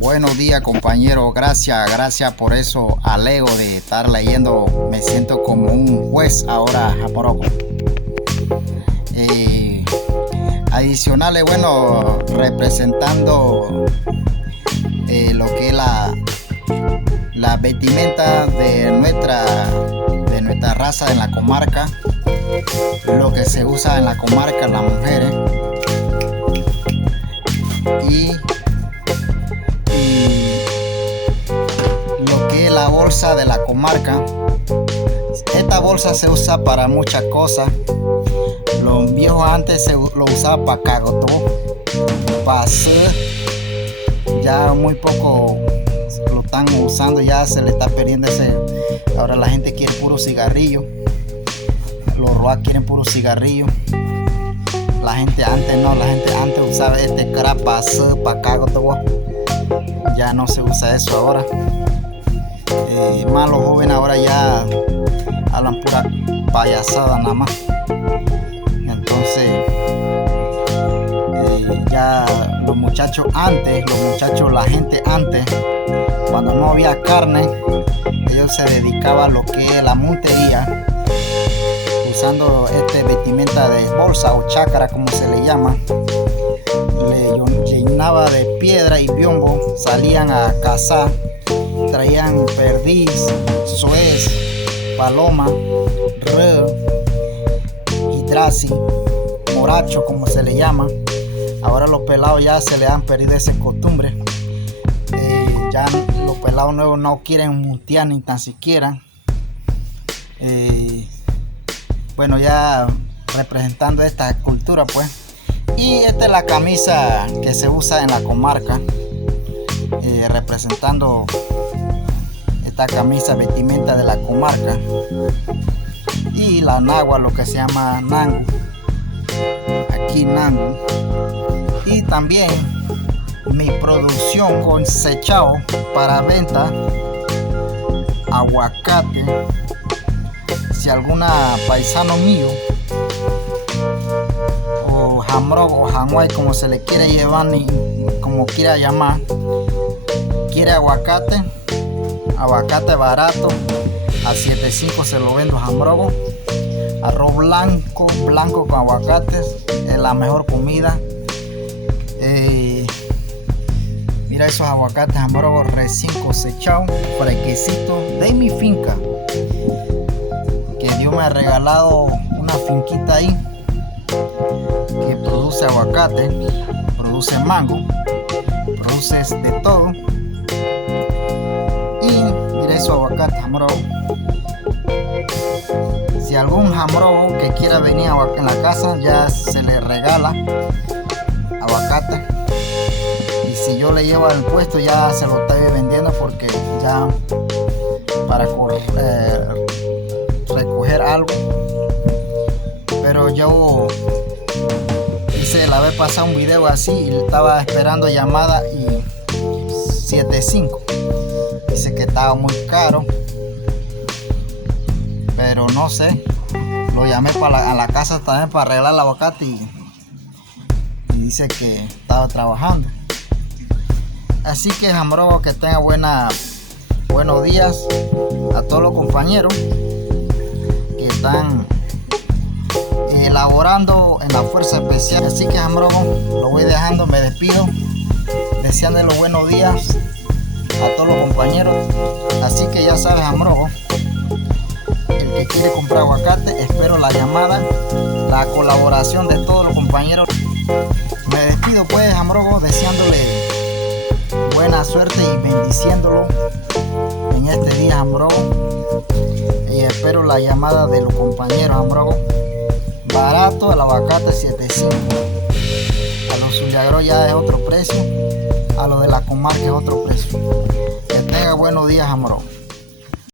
Buenos días, compañero. Gracias por eso. Alego de estar leyendo. Me siento como un juez ahora a poco. Adicionales, bueno, representando lo que es la vestimenta de nuestra raza en la comarca, lo que se usa en la comarca, las mujeres, y lo que es la bolsa de la comarca. Esta bolsa se usa para muchas cosas. Los viejos antes lo usaban para cagotó, para hacer. Ya muy poco lo están usando, ya se le está perdiendo ese. Ahora la gente quiere puro cigarrillo. Los roas quieren puro cigarrillo. La gente antes usaba este crap para hacer, para cagotó. Ya no se usa eso ahora. Más los jóvenes ahora ya hablan pura payasada nada más. Entonces ya la gente antes, cuando no había carne, ellos se dedicaban a lo que es la montería, usando vestimenta de bolsa o chácara, como se le llama. Le llenaba de piedra y biombo, salían a cazar, traían perdiz, suez, paloma, reo, hidrasi, moracho, como se le llama. Ahora los pelados ya se le han perdido esa costumbre. Ya los pelados nuevos no quieren muntear ni tan siquiera. Bueno, ya representando esta cultura, pues. Y esta es la camisa que se usa en la comarca, representando esta camisa vestimenta de la comarca. Y la nagua, lo que se llama nangu, aquí nangu. Y también mi producción cosechado para venta, aguacate. Si alguna paisano mío, o jamrogo o janguay, como se le quiere llevar, ni como quiera llamar, quiere aguacate barato, a 7.5 se lo vendo jamrogo. Arroz blanco con aguacates es la mejor comida. Mira esos aguacates jamrogo recién cosechados, fresquecitos de mi finca, que Dios me ha regalado una finquita ahí que produce aguacate, produce mango, produce de todo. Y mira esos aguacates jamrogo. Si algún jamrogo que quiera venir en la casa, ya se le regala aguacate. Y si yo le llevo al puesto, ya se lo estoy vendiendo, porque ya para recoger algo. Pero yo hice la vez pasada un video así y estaba esperando llamada y 7.5. Dice que estaba muy caro, pero no sé. Lo llamé a la casa también para arreglar el aguacate y dice que estaba trabajando. Así que jamrogo, que tenga buenos días a todos los compañeros que están elaborando en la fuerza especial. Así que jamrogo, lo voy dejando, me despido, deseándole los buenos días a todos los compañeros. Así que ya sabes, jamrogo, el que quiere comprar aguacate, espero la llamada, la colaboración de todos los compañeros. Me despido pues, jamrogo, deseándole buena suerte y bendiciéndolo en este día, jamrogo. Y espero la llamada de los compañeros, jamrogo. Barato el aguacate, 7.5. A los zuliagros ya es otro precio, a los de la comarca es otro precio. Que tenga buenos días, jamrogo.